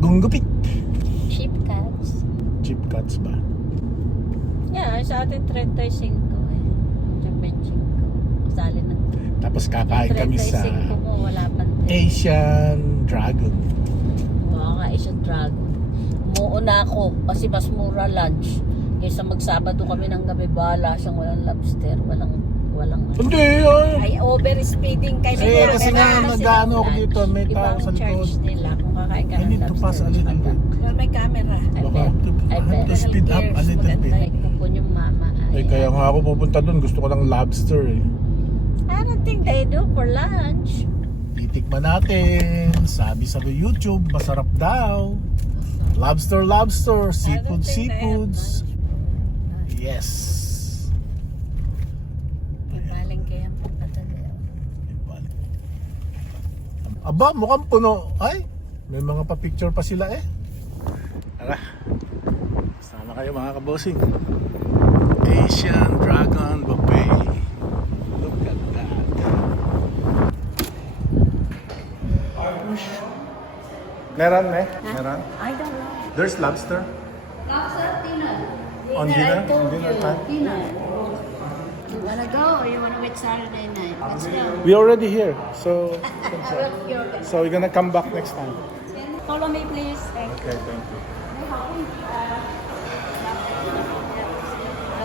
bagong gupit. Cheap cuts. Cheap cuts ba? Yeah, sa atin 35 eh. 35. Kasali na. Tapos kakain kami sa 35 mo, wala pa. Asian Dragon. Mga Asian Dragon. Umuuna ako kasi mas mura lunch. Kaysa magsabado kami ng gabi, bahala siyang walang lobster, walang Hindi, ay. ay over-speeding kayo. Kasi nga nag-ano ako dito, may tao sa charge likod. nila kung kakain ka I ng need to pass a little bit. Pero may camera. Baka I have to speed up a little bit. Like kupon yung mama. Eh kaya nga ako pupunta doon, gusto ko ng lobster eh. I don't think they do for lunch. Titikman natin. Sabi sa YouTube, masarap daw. Lobster, seafood, seafoods. Yes. Galing kaya pagkatalo. Aba, mukhang puno. Ay, may mga pa-picture pa sila eh. Tara. Sama kayo mga kabosing. Asian Dragon Buffet. Look at that. Meron eh? Meron? I don't know. There's lobster? Lobster dinner. On dinner? On dinner time? Dinner. You wanna go or you wanna wait Saturday night? Let's go. We already here, so You're so we're gonna come back next time. Follow me, please. Thank Okay, thank you.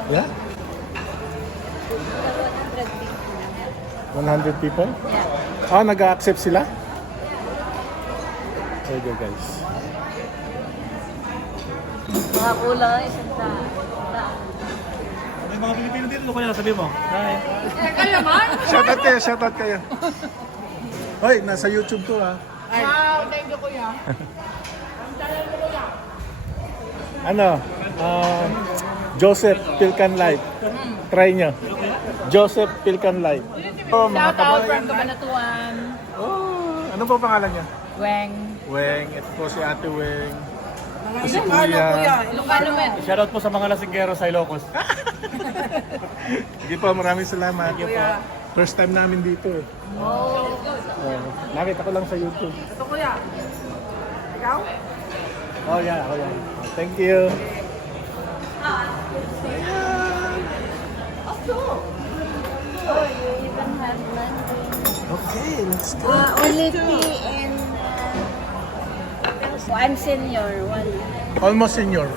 Yeah? 100 people? Yeah. Ah, nag-accept sila? There you go, guys. Mga kulang isang daan. May mga Pilipino dito, ano kaya sabi mo? Hi. Shoutout kayo. Hoy, nasa YouTube to ha. Wow, thank you kuya. Ano? Joseph Pilcan Live. Try nyo. Joseph Pilcan Live. Oh, mga Shout out kabayan. from Cabanatuan. Oh, ano po pangalan niya? Weng. Weng. Ito po si Ate Weng. Ito si Ilocano kuya. Kuya. Ilocano men. Shoutout po sa mga lasinggero sa Ilocos. Sige po, maraming salamat. First time namin dito eh. Oh. Nakita ko lang sa YouTube. Ito kuya. Ikaw? Oh yeah, oh yeah. Thank you. Oh, you even have lunch. Okay, let's go. Only tea and one senior, one. Almost senior.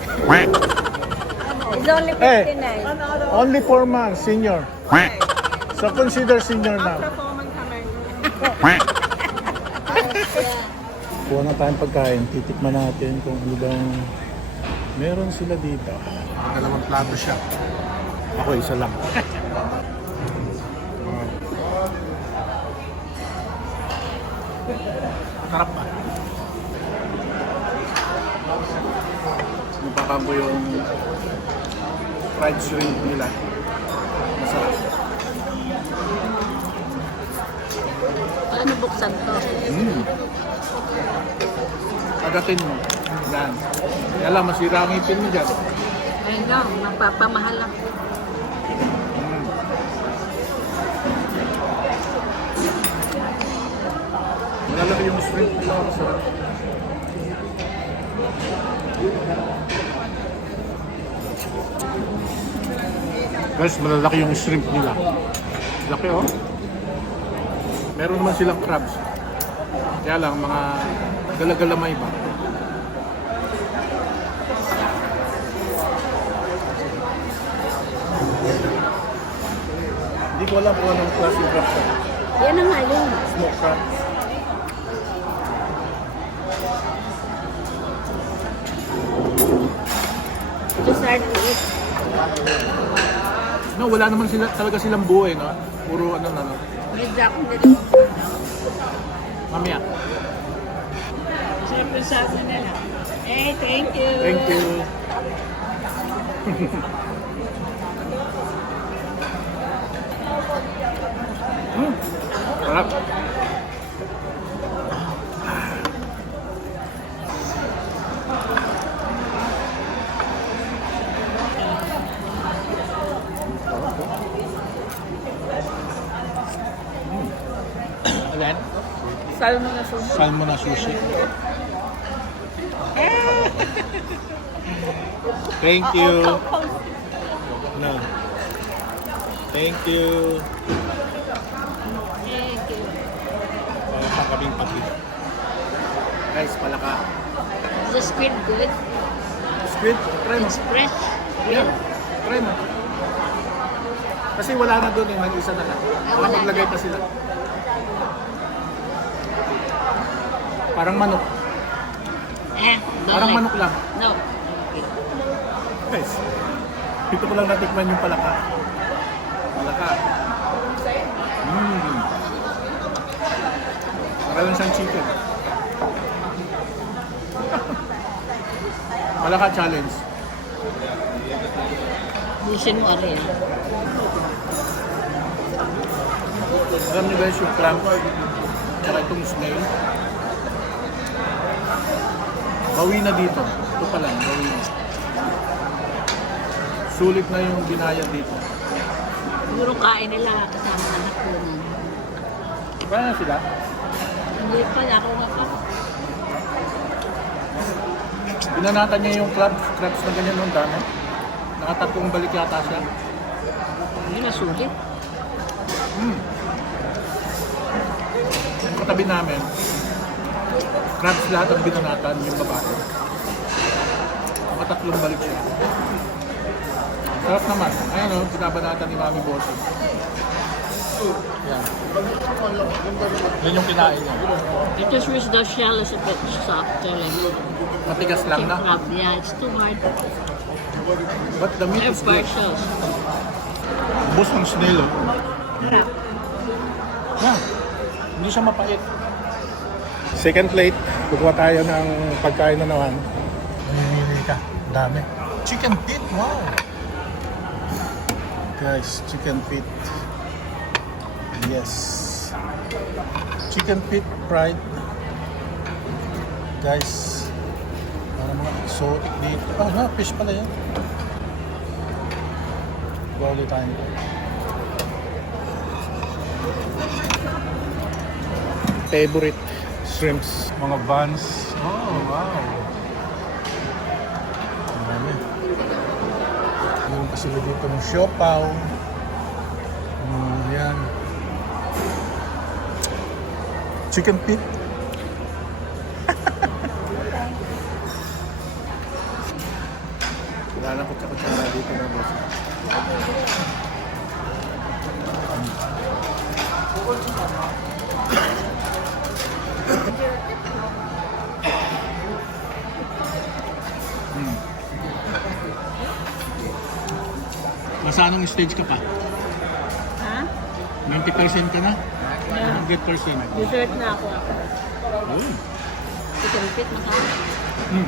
It's only Hey. 59. Only 4 months, senior. So consider senior now. Kuha na tayong pagkain, titikman natin kung ano bang meron sila dito. Dalawang plato siya. Ako isa lang. Sarap ba? Napapampo yung fried shrimp nila. Masarap. Paano buksan to? Agatin mo. Yan. Kaya lang, masira ang ipin mo dyan. Ayun lang, mapapamahal ako. Malalaki yung shrimp nila. Masarap. Guys, malalaki yung shrimp nila. Laki oh. Meron naman silang crabs. Kaya lang, mga galagalamay ba? Hindi ko alam kung anong klaseng crabs yan. Yan na nga yun. Smoke crab. Just hard to eat. No, wala naman sila talaga silang buhay, no? Puro ano na, no? Medyo akong dito. Mamaya. Sarap yung sabi nila. Hey, thank you. Thank you. Sarap. Salmon na sushi. Salmon na sushi. Thank you. No. Thank you. Thank you. Meron pa kaming pati. Guys, palaka. Is the squid good? Squid, try mo. It's fresh. Yeah, try mo. Kasi wala na doon eh, nag-isa na lang. wala Maglagay na. pa sila. Parang manok. Don't Parang like. manok lang. No. Guys, dito ko lang natikman yung palaka. Palaka. Para lang siyang chicken. Palaka challenge. Busin mo rin. Alam niyo guys yung clam tsaka itong snail. Bawi na dito. Ito pa lang, bawi na. Sulit na yung binayad dito. Siguro kain nila kasama ng hapunan. Kaya na sila. Hindi pa, ako nga pa. Binanatan niya yung crabs na ganyan nung dami. Nakatatlong balik yata siya. Hindi na sulit. Yung katabi namin, crabs lahat ang binanatan yung babae. Nakatatlong balik siya. Sarap naman. Ayan o, binabanatan ni Mami Bossy. Yan. Yan yung kinain niya. I just wish the shell is a bit softer. Like Matigas lang na. crab. Yeah, it's too hard. But the meat They're is good. partials. Bus ng snail oh. Crab. Yan. Hindi siya mapait. Second plate. Kukuha tayo ng pagkain na naman. Mamimili ka. Dami. Chicken feet. Wow. Guys, chicken feet. Yes. Chicken feet fried. Guys, para mga exotic dito. Ah, no, fish pala yan. Bawali tayo. Favorite shrimps. Mga buns. Oh, wow. Marami. Meron pa sila dito ng siopaw. Yan. Chicken feet. Wala na kutsa-kutsara dito na boss. Nasa anong stage ka pa? Ha? 90% ka na? Yeah. 100%. Dessert na ako. Oh. Chicken feet makakain.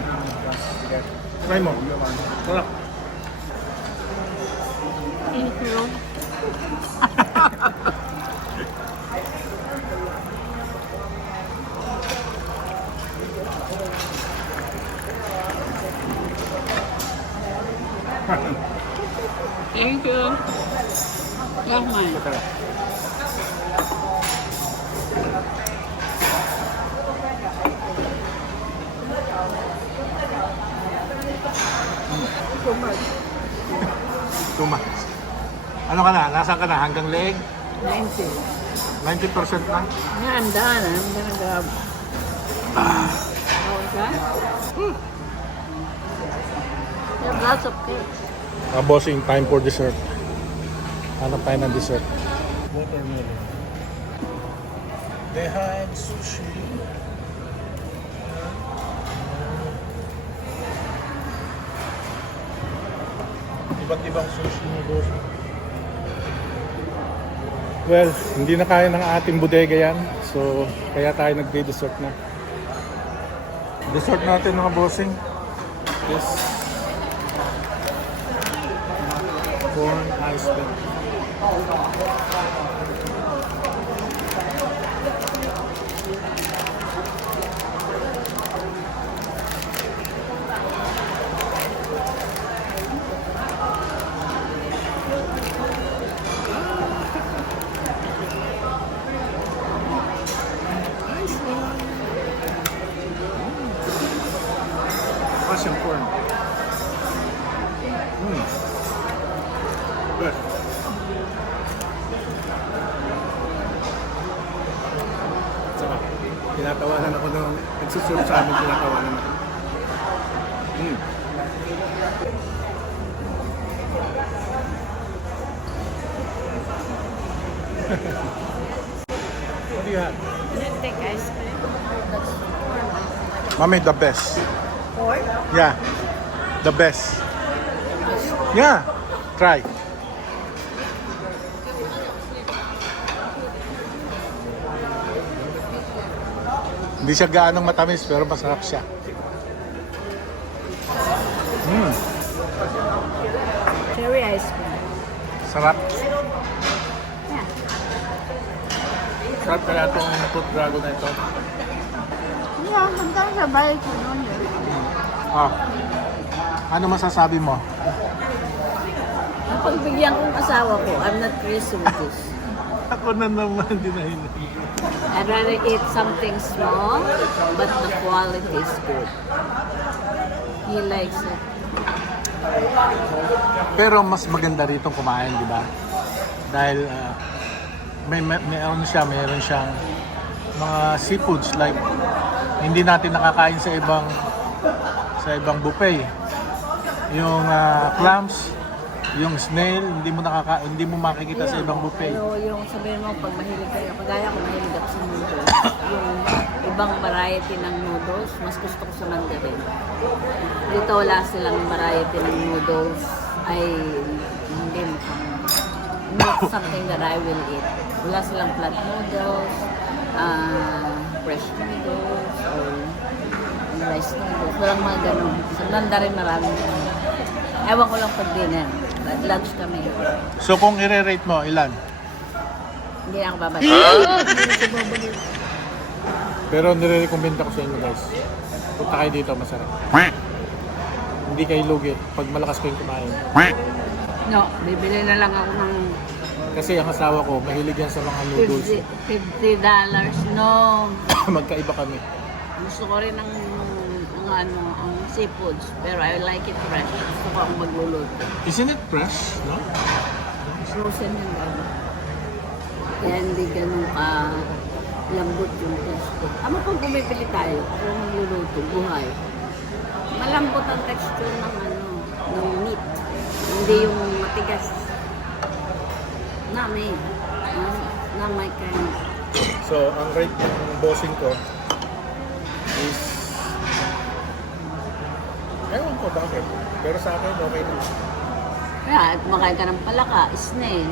Try mo. Sarap. Init mo lang. Thank you. Love mine. Sarap. Too much. Ano ka na? Nasaan ka na? Hanggang leeg? 90. 90% na? Yeah, I'm done. I'm gonna grab. Okay. You have lots of cakes. Bossing, time for dessert. Hanap tayo ng dessert. Watermelon. They had sushi. Iba't ibang sushi ni boss. Well, hindi na kaya ng ating bodega yan. So, kaya tayo nagde-dessert na. Dessert natin mga bossing. This corn ice cream. nagsusurf sa amin, tinatawanan natin. What do you have? Take ice cream. Mommy, the best. Pork? Yeah. The best. Yeah. Try. Hindi siya gaanong matamis pero masarap siya. Cherry ice cream. Sarap. Yeah. Sarap kaya itong fruit dragon na ito. Yeah, sometimes I buy it from here. Ah. Ano masasabi mo? Ang pagbigyan kong asawa ko, I'm not crazy with this. Ako na naman, dinahin. I'd rather eat something small, but the quality is good. He likes it. Pero mas maganda rito kumain, di ba? Dahil meron siyang mga seafoods like hindi natin nakakain sa ibang buffet. Yung clams, yung snail, hindi mo makikita sa ibang buffet. Ano, yung sabihin mo, pag mahilig kayo, kagaya ko mahilig ako sa noodles. Yung ibang variety ng noodles, mas gusto ko sa Mandarin. Dito wala silang variety ng noodles. Ay, hindi not something that I will eat. Wala silang flat noodles, fresh noodles, or rice noodles. Walang mga ganun. Sa Mandarin maraming ganun. Ewan ko lang pag dinner. Lunch kami. So kung i-rate mo, ilan? Hindi na ako babalik. Pero nire-recommend ako sa inyo guys. Punta kayo dito, masarap. Hindi kayo lugi pag malakas kayong kumain. No, bibili na lang ako ng Kasi ang asawa ko, mahilig yan sa mga noodles. $50. No. Magkaiba kami. Gusto ko rin ng ang seafoods. Pero I like it fresh. Gusto ko akong magluluto. Isn't it fresh? No? Frozen yun ba? Kaya hindi ganun ka lambot yung texture. Ama pag bumibili tayo, kung magluluto, buhay. Malambot ang texture ng meat. Hindi yung matigas. Na may kind. So, ang rate ng bossing ko is ewan ko bakit. Pero sa akin, okay na. Kaya, kumakain ka ng palaka, snail.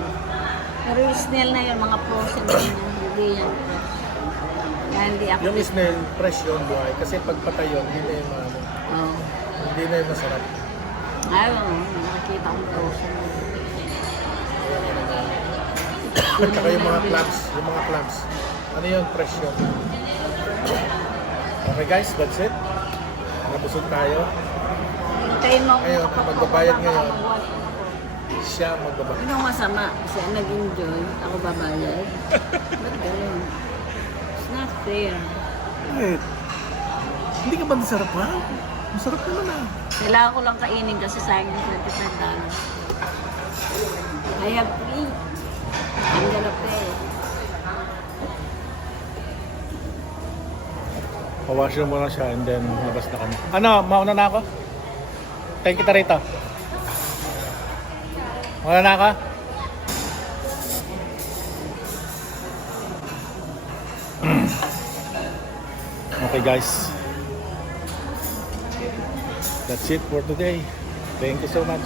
Pero yung snail na yun, mga frozen na yun, hindi yan fresh. Kaya hindi ako. Yung snail, fresh yun buhay. Kasi pag patay yun, hindi na yung Oh. hindi na yung masarap. Ayaw, nakikita kong frozen. At saka yung mga clams. Ano yun? Fresh yun. Okay guys, that's it. Nabusog tayo. Hintayin mo Ngayon, ako magbabayad ngayon. Siya magbabayad. Ano masama? Kasi nag-enjoy, ako babayad. Ba't ganun? It's not fair. Wait. Hindi ka ba masarap ha? Masarap naman ah. Kailangan ko lang kainin kasi sayang yung $25. I have to eat. I'm gonna pay. Pa-wash room muna siya and then labas na kami. Ano, mauna na ako? Tayo kita rito. Mauna na ako? Okay guys. That's it for today. Thank you so much.